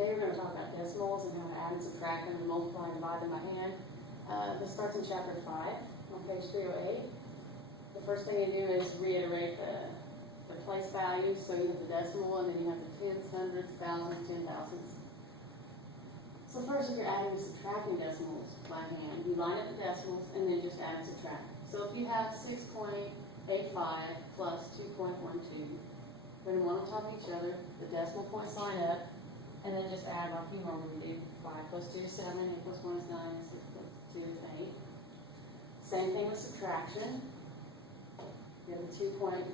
Today we're going to talk about decimals and how to add and subtract them and multiply and divide them by hand. This starts in chapter 5 on page 308. The first thing you do is reiterate the place values. So you have the decimal and then you have the tens, hundreds, thousands, 10 thousands. So first, if you're adding and subtracting decimals by hand, you line up the decimals and then just add and subtract. So if you have 6.85 plus 2.12, put them one on top of each other, the decimal points line up, and then just add like you normally do. 5 plus 2 is 7, 8 plus 1 is 9, 6 plus 2 is 8. Same thing with subtraction. You have the 2.52,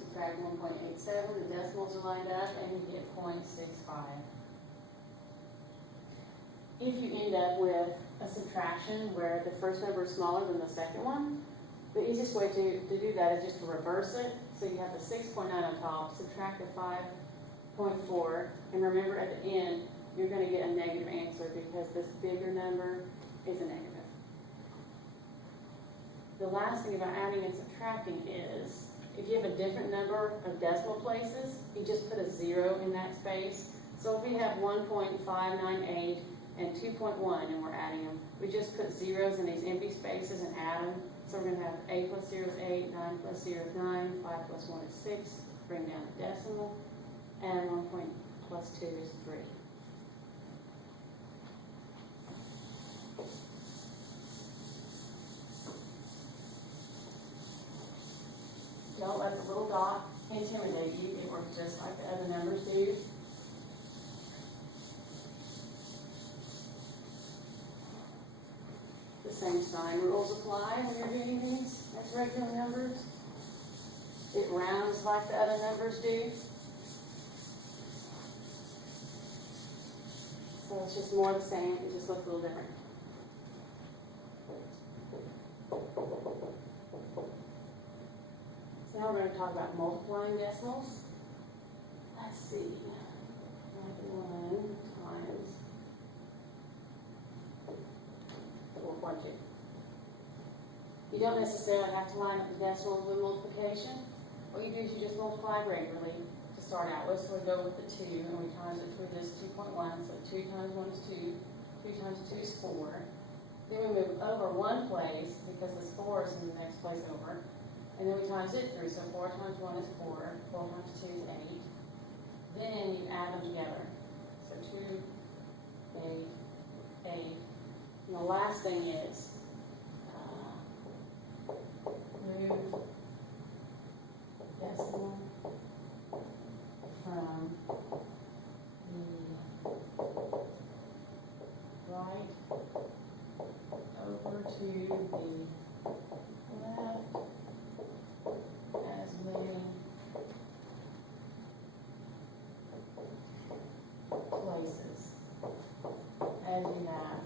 subtract 1.87, the decimals are lined up, and you get 0.65. If you end up with a subtraction where the first number is smaller than the second one, the easiest way to do that is just to reverse it. So you have the 6.9 on top, subtract the 5.4, and remember at the end, you're going to get a negative answer because this bigger number is a negative. The last thing about adding and subtracting is, if you have a different number of decimal places, you just put a 0 in that space. So if we have 1.598 and 2.1 and we're adding them, we just put zeros in these empty spaces and add them. So we're going to have 8 plus 0 is 8, 9 plus 0 is 9, 5 plus 1 is 6, bring down the decimal, and 1 point plus 2 is 3. Don't let the little dot intimidate you. It works just like the other numbers do. The same sign rules apply when you're doing these as regular numbers. It rounds like the other numbers do. So it's just more the same, it just looks a little different. So now we're going to talk about multiplying decimals. Let's see. 1 times 4.2. You don't necessarily have to line up the decimals with multiplication. What you do is you just multiply regularly to start out with. So we go with the 2 and we times it through this 2.1. So 2 times 1 is 2. 2 times 2 is 4. Then we move over one place because this 4 is in the next place over. And then we times it through. So 4 times 1 is 4. 4 times 2 is 8. Then you add them together. So 2, 8, 8. And the last thing is move decimal from the right over to the left as many places as you have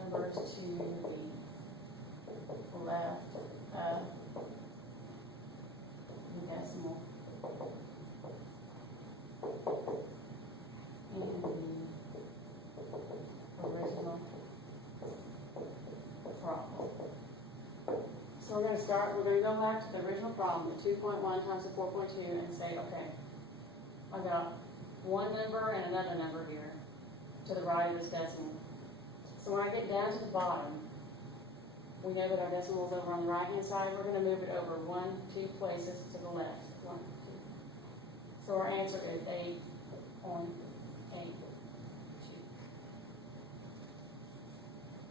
numbers to the left of the decimal in the original problem. So we're going to go back to the original problem, the 2.1 times the 4.2, and say, okay, I got one number and another number here to the right of this decimal. So when I get down to the bottom, we know that our decimal is over on the right-hand side. We're going to move it over 1, 2 places to the left. 1, 2. So our answer is 8.82.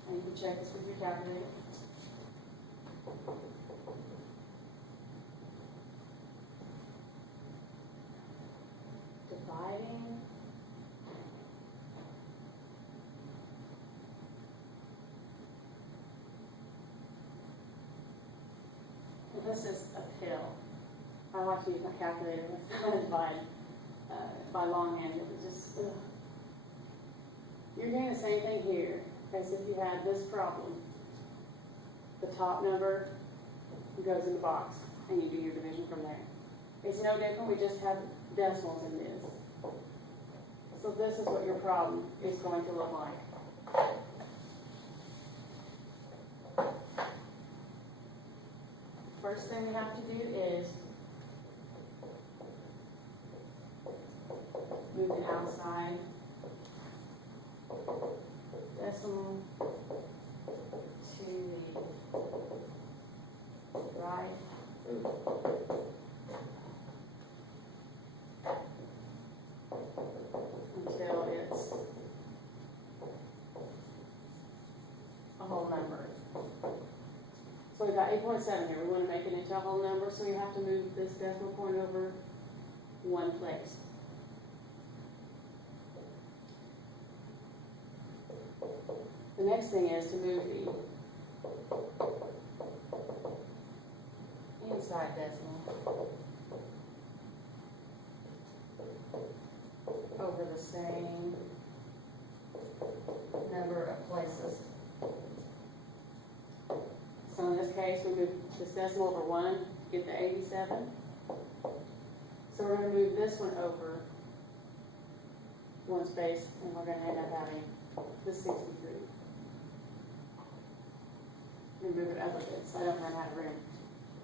And you can check this with your calculator. Dividing this is a pill. I like to use my calculator with divide by longhand. It just you're doing the same thing here as if you had this problem. The top number goes in the box, and you do your division from there. It's no different. We just have decimals in this. So this is what your problem is going to look like. First thing we have to do is move the outside decimal to the right. Until it's a whole number. So we've got 8.7 here. We want to make it into a whole number, so you have to move this decimal point over one place. The next thing is to move the inside decimal over the same number of places. So in this case, we move this decimal over 1, get the 87. So we're going to move this one over one space, and we're going to end up having the 63. We move it up a bit so I don't run out of room.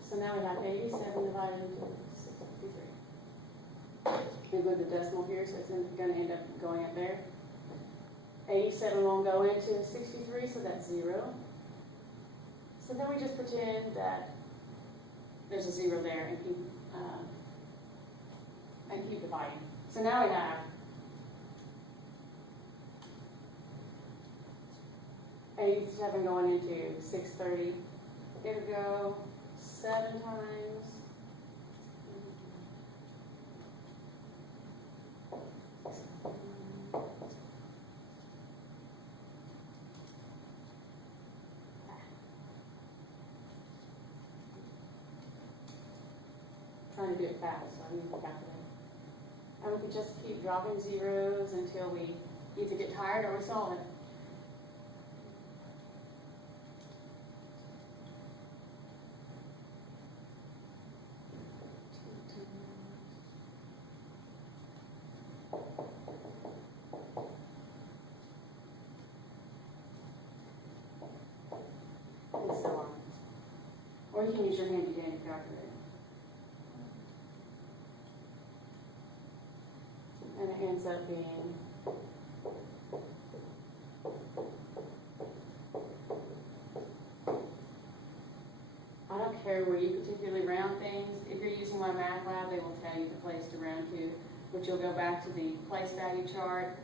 So now we have 87 divided into 63. We move the decimal here, so it's going to end up going up there. 87 won't go into 63, so that's 0. So then we just pretend that there's a 0 there and keep dividing. So now we have 87 going into 630. It would go 7 times. Trying to do it fast, so I need to calculate. And we can just keep dropping zeros until we either get tired or we solve it. And so on. Or you can use your handy dandy calculator. And it ends up being I don't care where you particularly round things. If you're using my math lab, they will tell you the place to round to, but you'll go back to the place value chart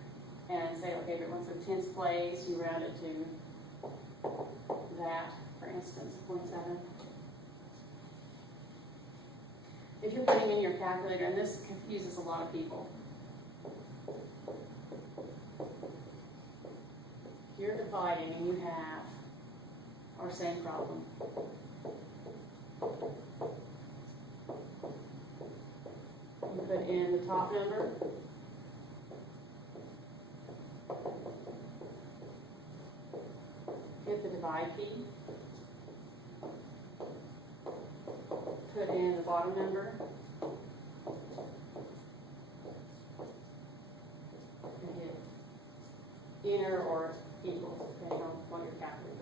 and say, okay, if it wants the 10th place, you round it to that, for instance, 0.7. If you're putting in your calculator, and this confuses a lot of people, you're dividing and you have our same problem. You put in the top number, hit the divide key, put in the bottom number, and hit enter or equals, depending on what your calculator is.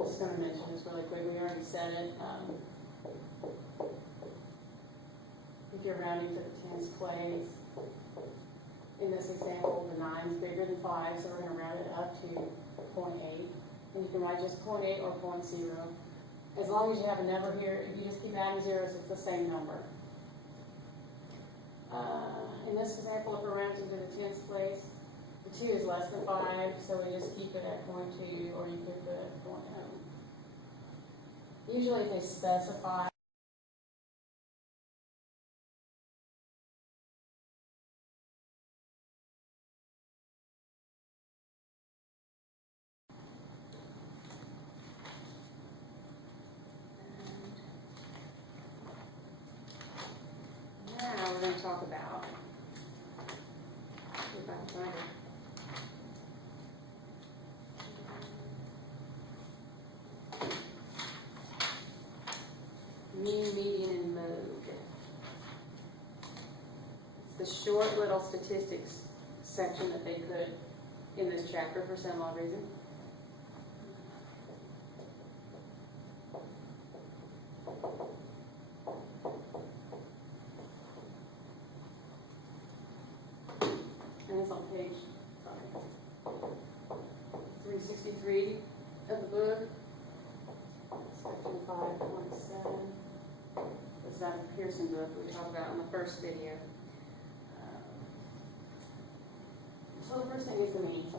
I'm just going to mention this really quick. We already said it. If you're rounding to the 10th place, in this example, the 9 is bigger than 5, so we're going to round it up to 0.8. And you can write just 0.8 or 0.0. As long as you have a number here, if you just keep adding zeros, it's the same number. In this example, if we're rounding to the 10th place, the 2 is less than 5, so we just keep it at 0.2, or you could put it at 0.0. Usually if they specify now we're going to talk about Mean, median, and mode. It's the short little statistics section that they put in this chapter for some odd reason. And it's on page 363 of the book. Section 5.7. This is out of Pearson book we talked about in the first video. So the first thing is the mean.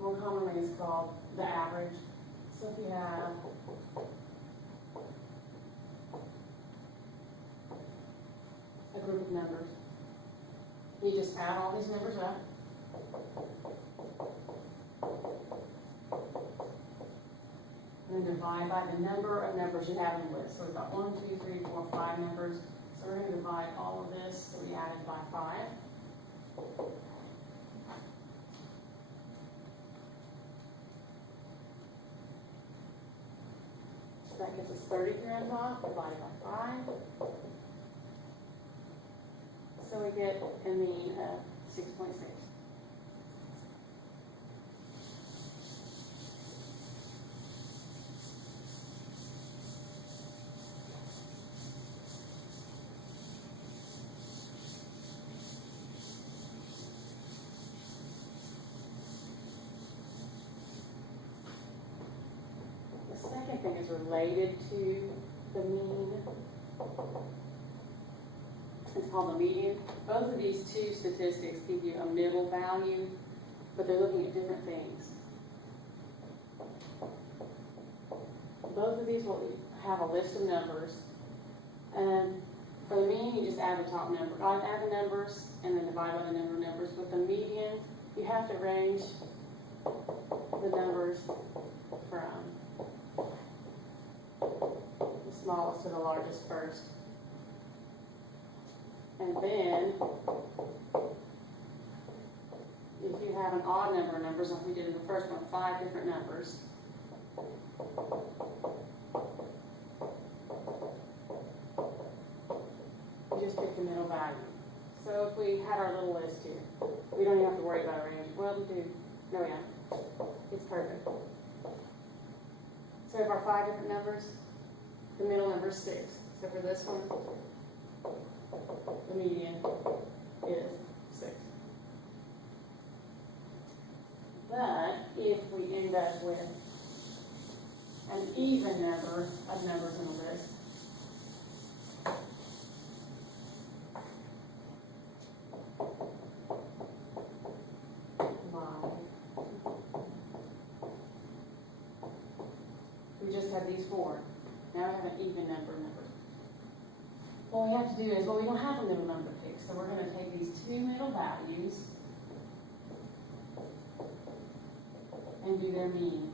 More commonly is called the average. So if you have a group of numbers, you just add all these numbers up. And then divide by the number of numbers you have in the list. So we've got 1, 2, 3, 4, 5 numbers. So we're going to divide all of this, so we added by 5. So that gives us 33 on top, divided by 5. So we get a mean of 6.6. Thing is related to the mean. It's called the median. Both of these two statistics give you a middle value, but they're looking at different things. Both of these will have a list of numbers, and for the mean, you just add the top number. Add the numbers and then divide by the number of numbers. With the median, you have to range the numbers from the smallest to the largest first. And then, if you have an odd number of numbers, like we did in the first one, 5 different numbers, you just pick the middle value. So if we had our little list here, we don't even have to worry about a range. Well, we do. No, we don't. It's perfect. So if our 5 different numbers, the middle number is 6. So for this one, the median is 6. But if we end up with an even number of numbers in the list, we just have these 4. Now we have an even number of numbers. What we have to do is, well, we don't have a middle number to pick, so we're going to take these 2 middle values and do their mean,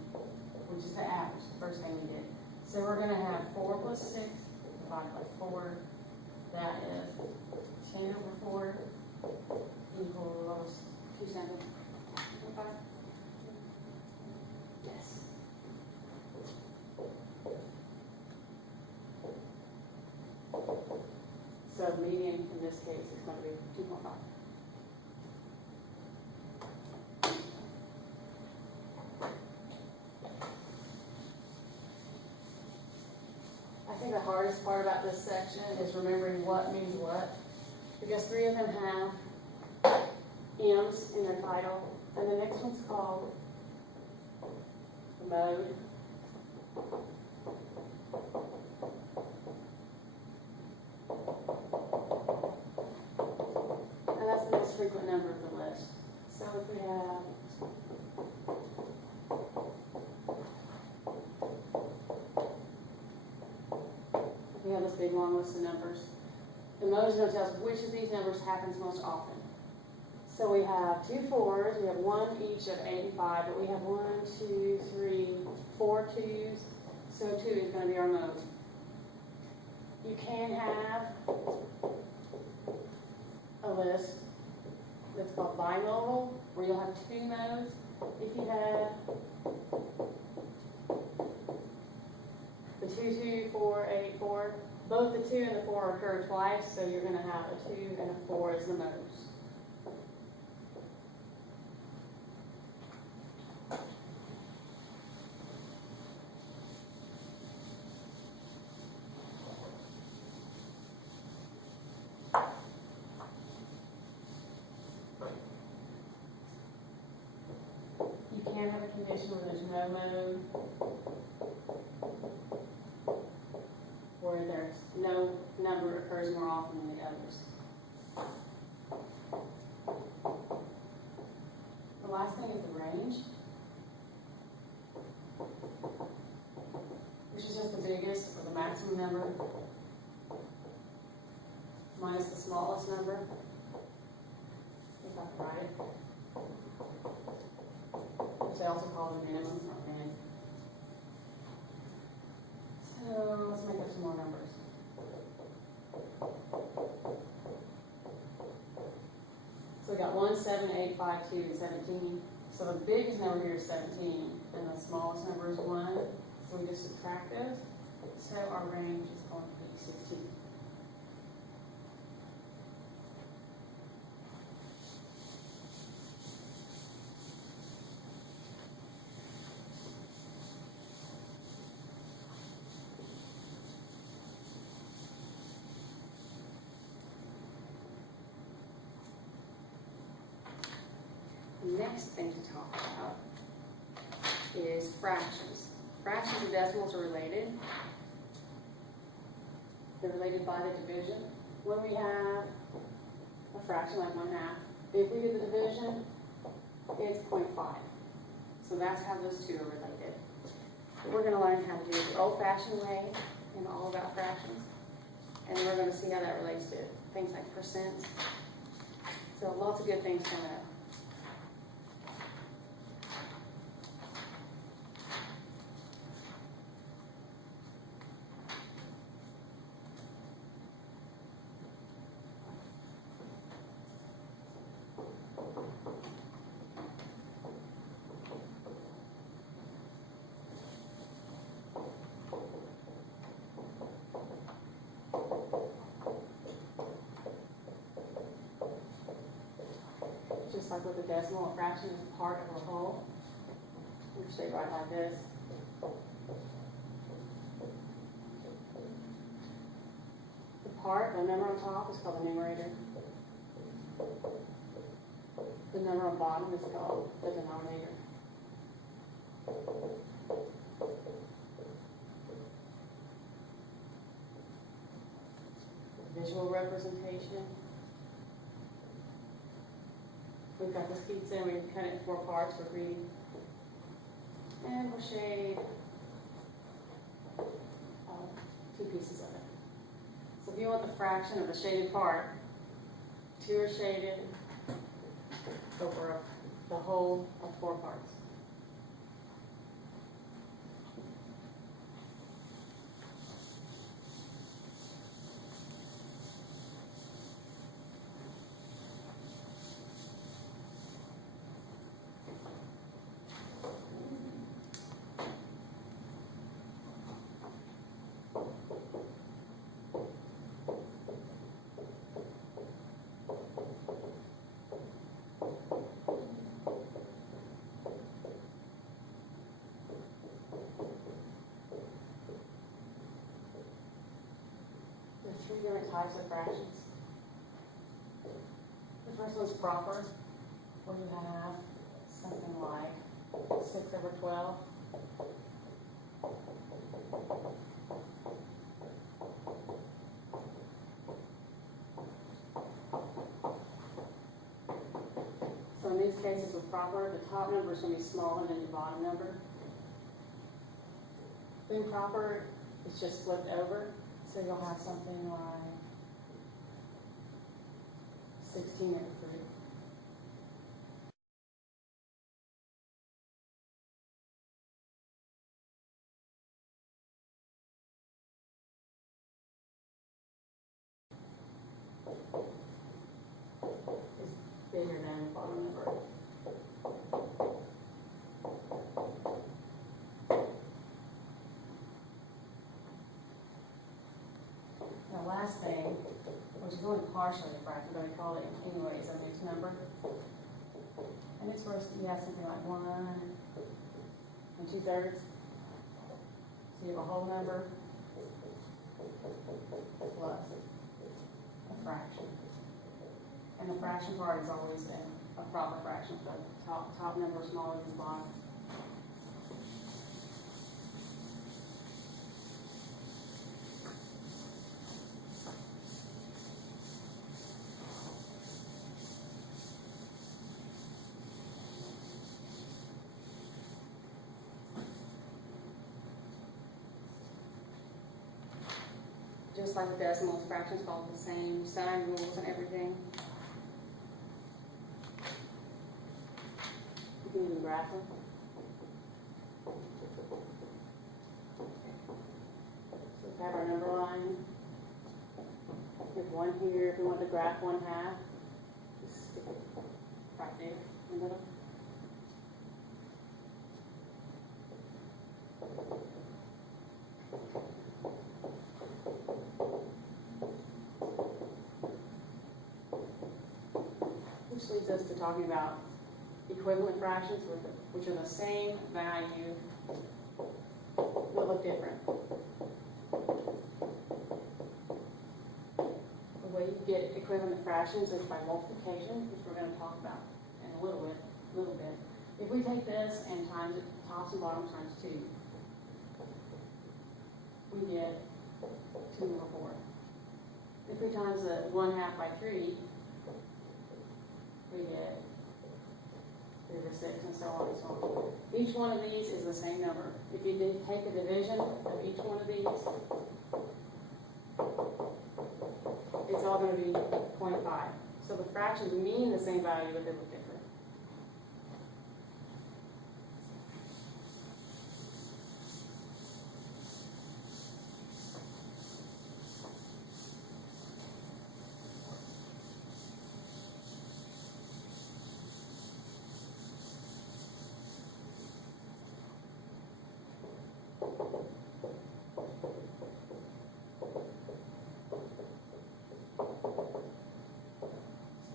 which is the average, the first thing we did. So we're going to have 4 plus 6 divided by 4. That is 10 over 4 equals 270. Okay. Yes. So median in this case is going to be 2.5. I think the hardest part about this section is remembering what means what, because 3 of them have M's in their title, and the next one's called the mode. And that's the most frequent number of the list. So if we have this big long list of numbers, the mode is going to tell us which of these numbers happens most often. So we have 2 4s, we have 1 each of 85, but we have 1, 2, 3, 4 2s, so 2 is going to be our mode. You can have a list that's called bimodal, where you'll have two nodes. If you have the 2, 2, 4, 8, 4, both the 2 and the 4 occur twice, so you're going to have a 2 and a 4 as the nodes. You can have a condition where there's no mode, where there's no number occurs more often than the others. The last thing is the range, which is just the biggest or the maximum number minus the smallest number. If I can write it. Which they also call the minimum, not min. So let's make up some more numbers. So we got 1, 7, 8, 5, 2, and 17. So the biggest number here is 17, and the smallest number is 1. So we just subtract those. So our range is going to be 16. The next thing to talk about is fractions. Fractions and decimals are related. They're related by the division. When we have a fraction like 1/2, if we do the division, it's 0.5. So that's how those two are related. We're going to learn how to do it the old-fashioned way in all about fractions. And we're going to see how that relates to things like percents. So lots of good things coming up. Just like with a decimal, a fraction is a part of a whole, which they write like this. The part, the number on top, is called the numerator. The number on bottom is called the denominator. Visual representation. We've got this pizza and we cut it in 4 parts for reading. And we'll shade 2 pieces of it. So if you want the fraction of the shaded part, 2 are shaded over the whole of 4 parts. Three different types of fractions. The first one's proper, where you have something like 6/12. So in these cases with proper, the top number is going to be smaller than the bottom number. Improper is just flipped over. So you'll have something like 16/3. bigger than the bottom number. The last thing, which is only partially a fraction, but I call it anyway, is a mixed number. And it's where you have something like 1 2/3. So you have a whole number plus a fraction. And the fraction part is always a proper fraction, so top number smaller than the bottom. Just like the decimals, fractions follow the same sign rules and everything. You can even graph them. So we have our number line. We have 1 here. If we want to graph 1/2, just stick it right there in the middle. Which leads us to talking about equivalent fractions, which are the same value but look different. The way you get equivalent fractions is by multiplication, which we're going to talk about in a little bit. If we take this and times it tops and bottom times 2, we get 2 over 4. If we times the 1/2 by 3, we get 3 over 6, and so on and so on. Each one of these is the same number. If you take a division of each one of these, it's all going to be 0.5. So the fractions mean the same value, but they look different.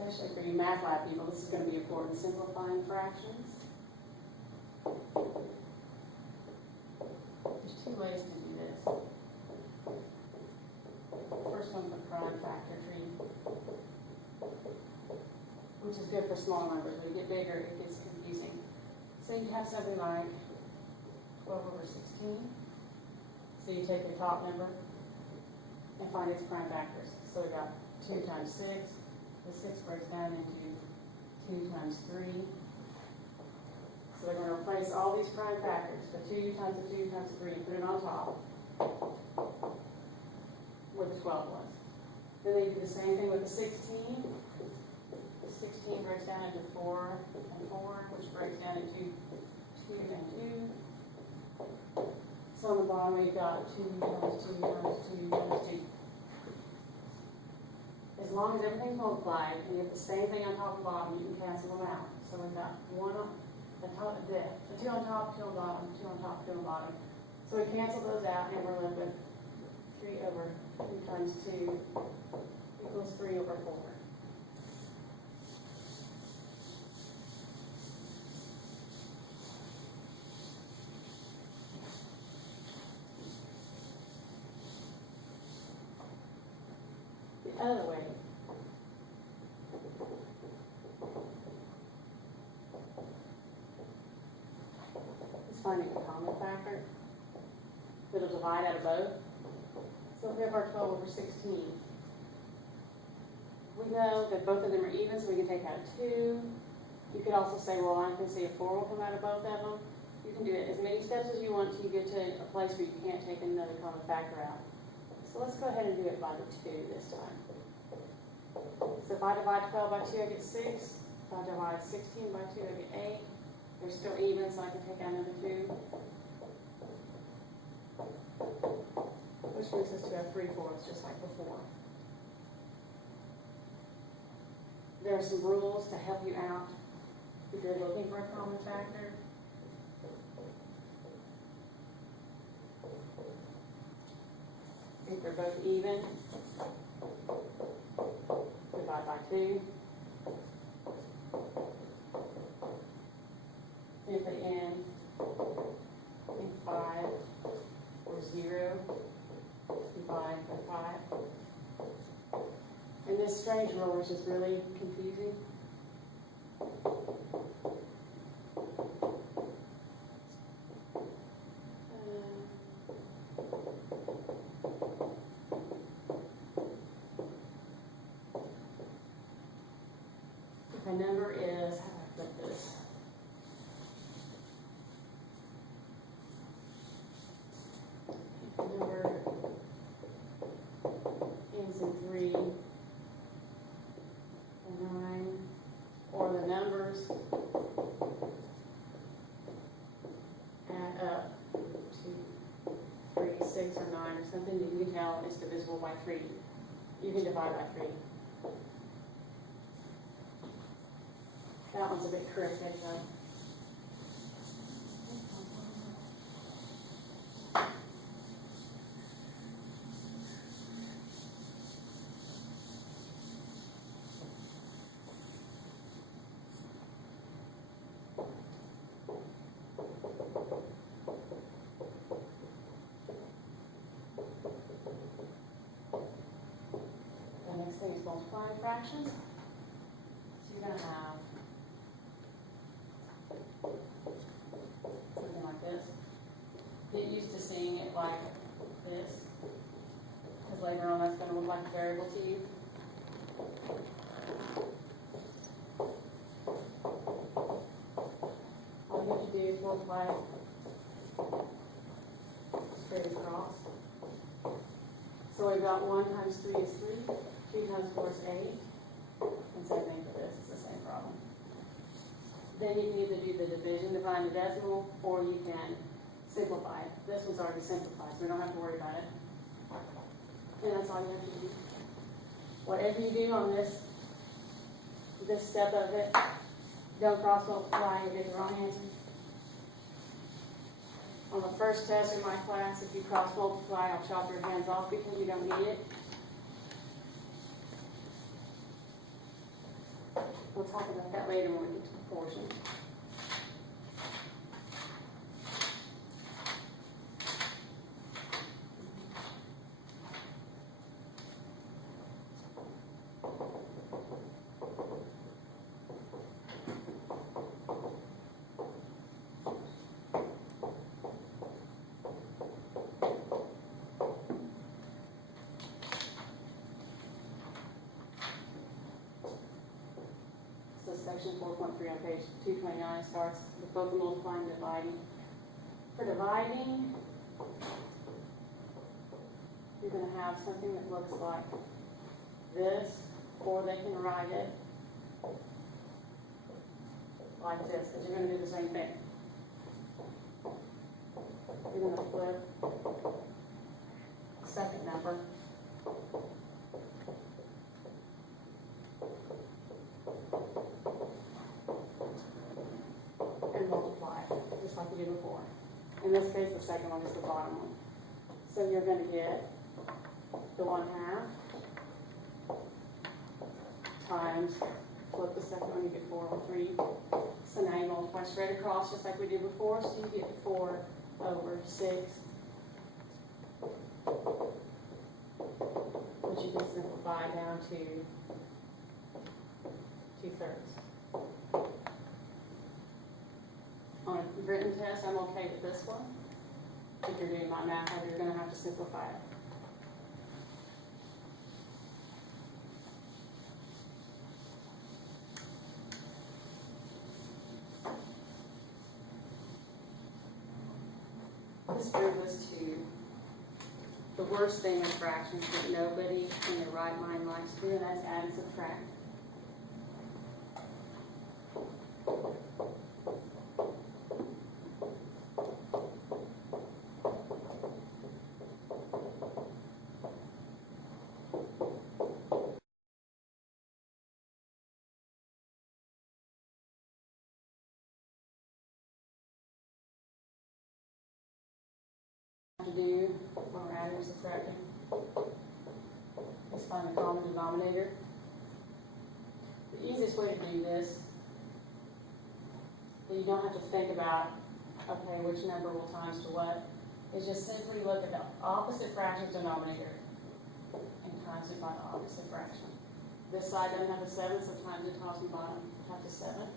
Especially for you math lab people, this is going to be important. Simplifying fractions. There's 2 ways to do this. First one's the prime factor tree, which is good for small numbers. When you get bigger, it gets confusing. So you have something like 12 over 16. So you take the top number and find its prime factors. So we got 2 times 6. The 6 breaks down into 2 times 3. So they're going to replace all these prime factors. So 2 times the 2 times 3, put it on top where the 12 was. Then they do the same thing with the 16. The 16 breaks down into 4 and 4, which breaks down into 2 and 2. So on the bottom we've got 2 times 2 times 2 times 2. As long as everything's multiplied and you have the same thing on top and bottom, you can cancel them out. So we've got 1 on the top, the 2 on top, 2 on bottom, 2 on top, 2 on bottom. So we cancel those out and we're left with 3 over 2 times 2 equals 3 over 4. The other way is finding a common factor that'll divide out of both. So we have our 12 over 16. We know that both of them are even, so we can take out 2. You could also say, well, I can see a 4 will come out of both of them. You can do it as many steps as you want till you get to a place where you can't take another common factor out. So let's go ahead and do it by the 2 this time. So if I divide 12 by 2, I get 6. If I divide 16 by 2, I get 8. They're still even, so I can take out another 2. Which brings us to a 3/4, just like before. There are some rules to help you out if you're looking for a common factor. If they're both even, divide by 2. If they end in 5 or 0, divide by 5. And this strange rule, which is really confusing. If a number is, how do I put this? If a number ends in 3 or 9, or the numbers add up to 3, 6, or 9, or something, you can tell it's divisible by 3. You can divide by 3. That one's a bit cryptic, though. The next thing is multiplying fractions. So you're going to have something like this. Get used to seeing it like this, because later on that's going to look like a variable to you. All you have to do is multiply straight across. So we've got 1 times 3 is 3, 2 times 4 is 8, and same thing for this, it's the same problem. Then you can either do the division, divide the decimal, or you can simplify it. This one's already simplified, so we don't have to worry about it. And that's all you have to do. Whatever you do on this step of it, don't cross multiply, you'll get the wrong answer. On the first test in my class, if you cross multiply, I'll chop your hands off because you don't need it. We'll talk about that later when we get to the portion. Section 4.3 on page 229 starts with both multiplying and dividing. For dividing, you're going to have something that looks like this, or they can write it like this, because you're going to do the same thing. You're going to flip the second number. And multiply, just like we did before. In this case, the second one is the bottom one. So you're going to get the 1/2 times, flip the second one, you get 4 over 3. So now you multiply straight across, just like we did before, so you get 4 over 6. Which you can simplify down to 2/3. On a written test, I'm okay with this one. If you're doing my math, you're going to have to simplify it. This brings us to the worst thing in fractions that nobody in their right mind likes to do, and that's add and subtract. do when we're adding or subtracting is find the common denominator. The easiest way to do this, that you don't have to think about, okay, which number will times to what, is just simply look at the opposite fraction denominator and times it by the opposite fraction. This side doesn't have a 7, so times it tops and bottom have the 7.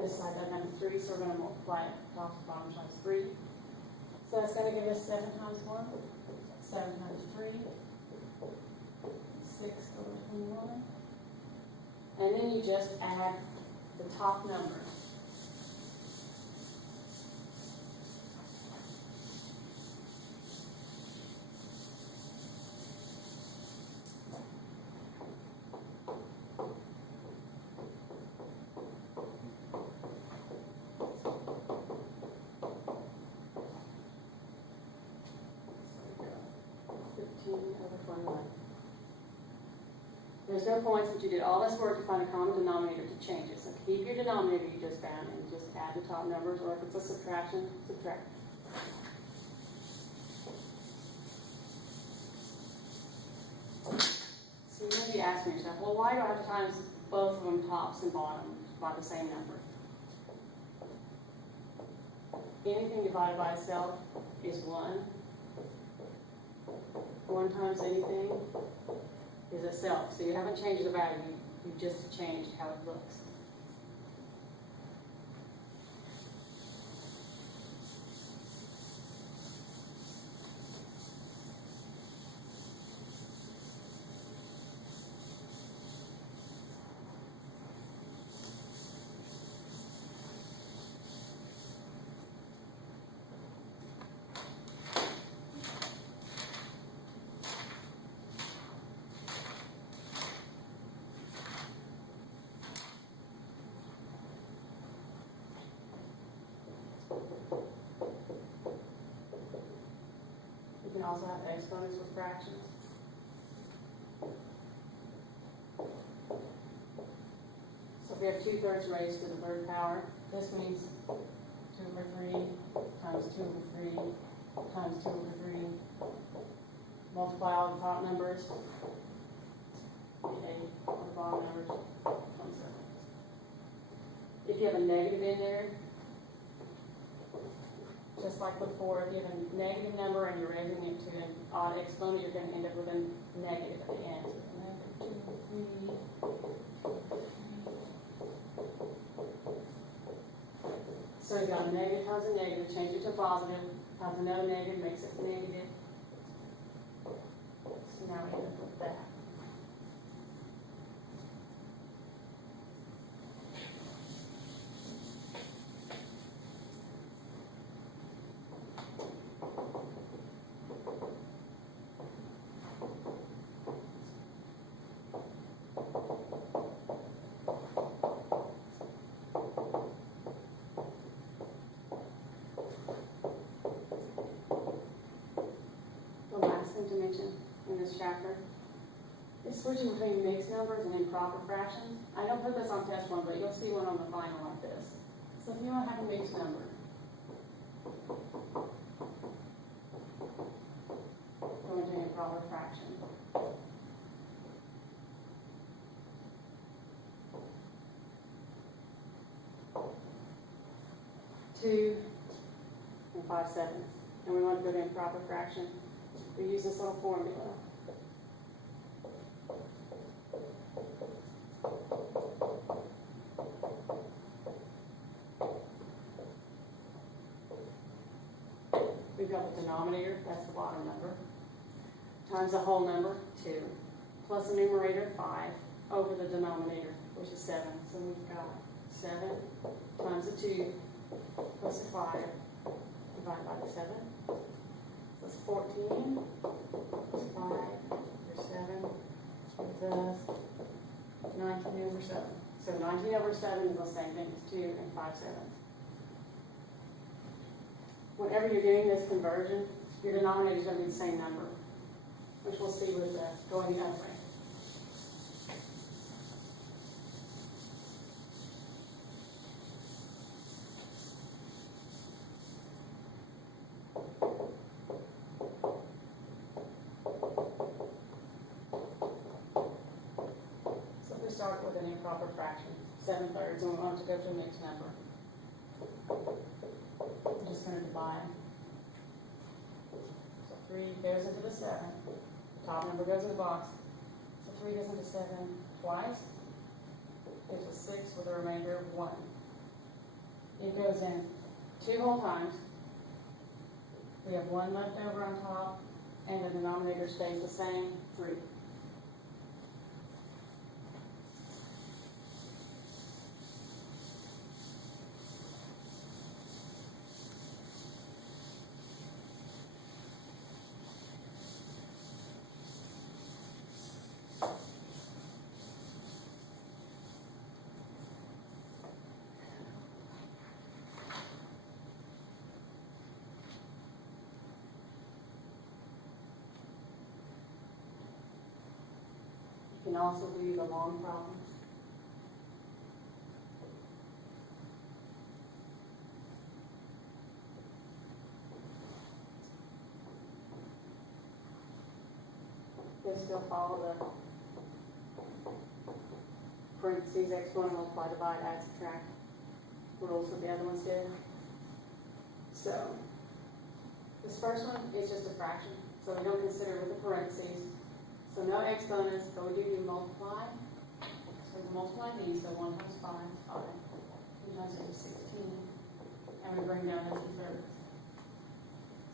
This side doesn't have a 3, so we're going to multiply it top and bottom times 3. So that's going to give us 7 times 1, 7 times 3, 6 over 21. And then you just add the top number. There's no points, but you did all this work to find a common denominator to change it. So keep your denominator you just found and just add the top numbers, or if it's a subtraction, subtract. So you may be asking yourself, well, why do I have to times both of them tops and bottoms by the same number? Anything divided by itself is 1. 1 times anything is itself. So you haven't changed the value, you just changed how it looks. You can also have exponents with fractions. So if we have 2/3 raised to the 3rd power, this means 2/3 times 2/3 times 2/3. Multiply all the top numbers. 8 all the bottom numbers. 27. If you have a negative in there, just like before, if you have a negative number and you're raising it to an odd exponent, you're going to end up with a negative at the end. So -2, 3. So you've got a negative times a negative, change it to positive, times another negative, makes it negative. So now we end up with that. To mention in this chapter is switching between mixed numbers and improper fractions. I don't put this on test 1, but you'll see one on the final like this. So if you want to have a mixed number, go into an improper fraction. Two and 5/7, and we want to go to improper fraction. We use this little formula. We've got the denominator, that's the bottom number, times the whole number, 2, plus the numerator, 5, over the denominator, which is 7. So we've got 7 times the 2 plus the 5 divided by the 7. That's 14 plus 5 over 7 gives us 19 over 7. So 19 over 7 is the same thing as 2 and 5/7. Whenever you're doing this conversion, your denominator is going to be the same number, which we'll see with going the other way. start with an improper fraction, 7/3, and we want to go to a mixed number. I'm just going to divide. So 3 goes into the 7. The top number goes in the box. So 3 goes into 7 twice. Gives us 6 with a remainder of 1. It goes in 2 whole times. We have 1 left over on top, and the denominator stays the same, 3. You can also do the long problems. They still follow the parentheses, exponent, multiply, divide, add, subtract rules that the other ones did. So this first one is just a fraction, so we don't consider it with the parentheses. So no exponents, but we do multiply. So we multiply these, so 1 times 5 is 5. 2 times 8 is 16. And we bring down the 2/3.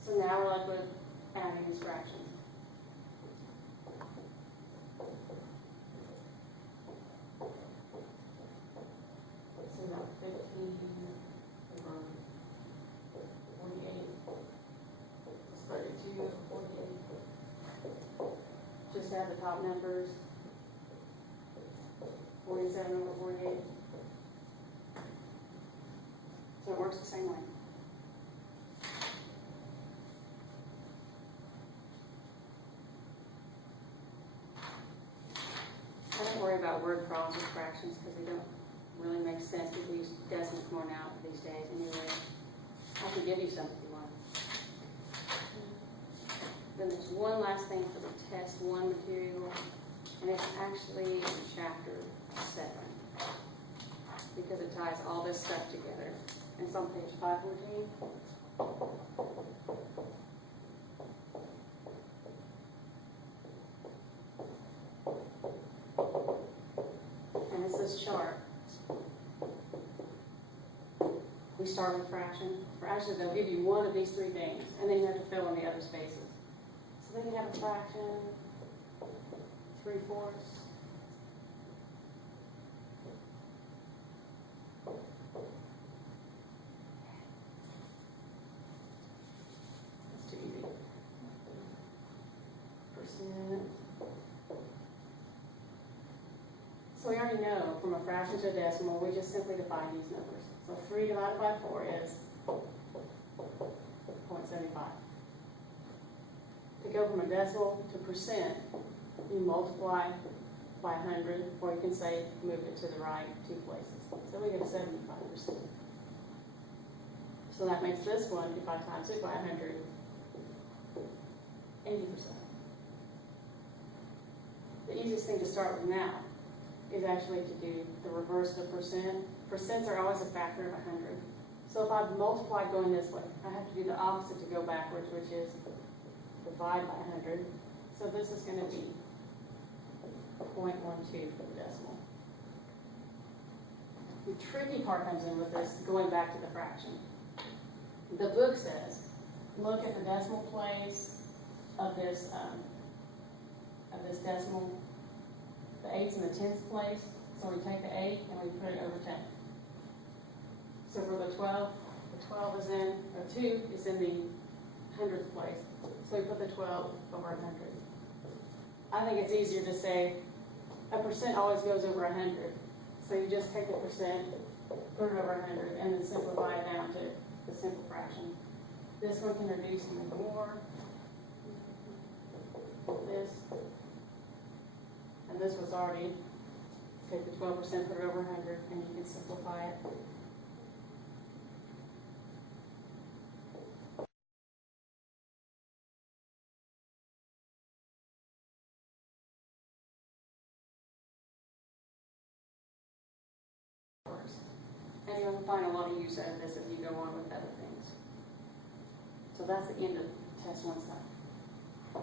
So now we're left with adding this fraction. So we got 15 over 48. It's 32 over 48. Just add the top numbers, 47 over 48. So it works the same way. I don't worry about word problems with fractions because they don't really make sense. People use decimals more now these days anyway. I can give you some if you want. Then there's one last thing for the test 1 material, and it's actually in chapter 7, because it ties all this stuff together. And it's on page 514. And it's this chart. We start with fraction. Actually, they'll give you one of these 3 things, and then you have to fill in the other spaces. So then you have a fraction, 3/4. That's too easy. Percent. So we already know from a fraction to a decimal, we just simply divide these numbers. So 3 divided by 4 is 0.75. To go from a decimal to percent, you multiply by 100, or you can say move it to the right 2 places. So we get 75%. So that makes this one, if I times it by 100, 80%. The easiest thing to start with now is actually to do the reverse of percent. Percents are always a factor of 100. So if I multiply going this way, I have to do the opposite to go backwards, which is divide by 100. So this is going to be 0.12 for the decimal. The tricky part comes in with this, going back to the fraction. The book says, look at the decimal place of this decimal. The 8's in the 10th place, so we take the 8 and we put it over 10. So for the 12 is in, or 2 is in the 100th place. So we put the 12 over 100. I think it's easier to say a percent always goes over 100. So you just take the percent, put it over 100, and then simplify it down to the simple fraction. This one can reduce even more. This. And this was already, take the 12%, put it over 100, and you can simplify it. you'll find a lot of use out of this as you go on with other things. So that's the end of test 1 stuff.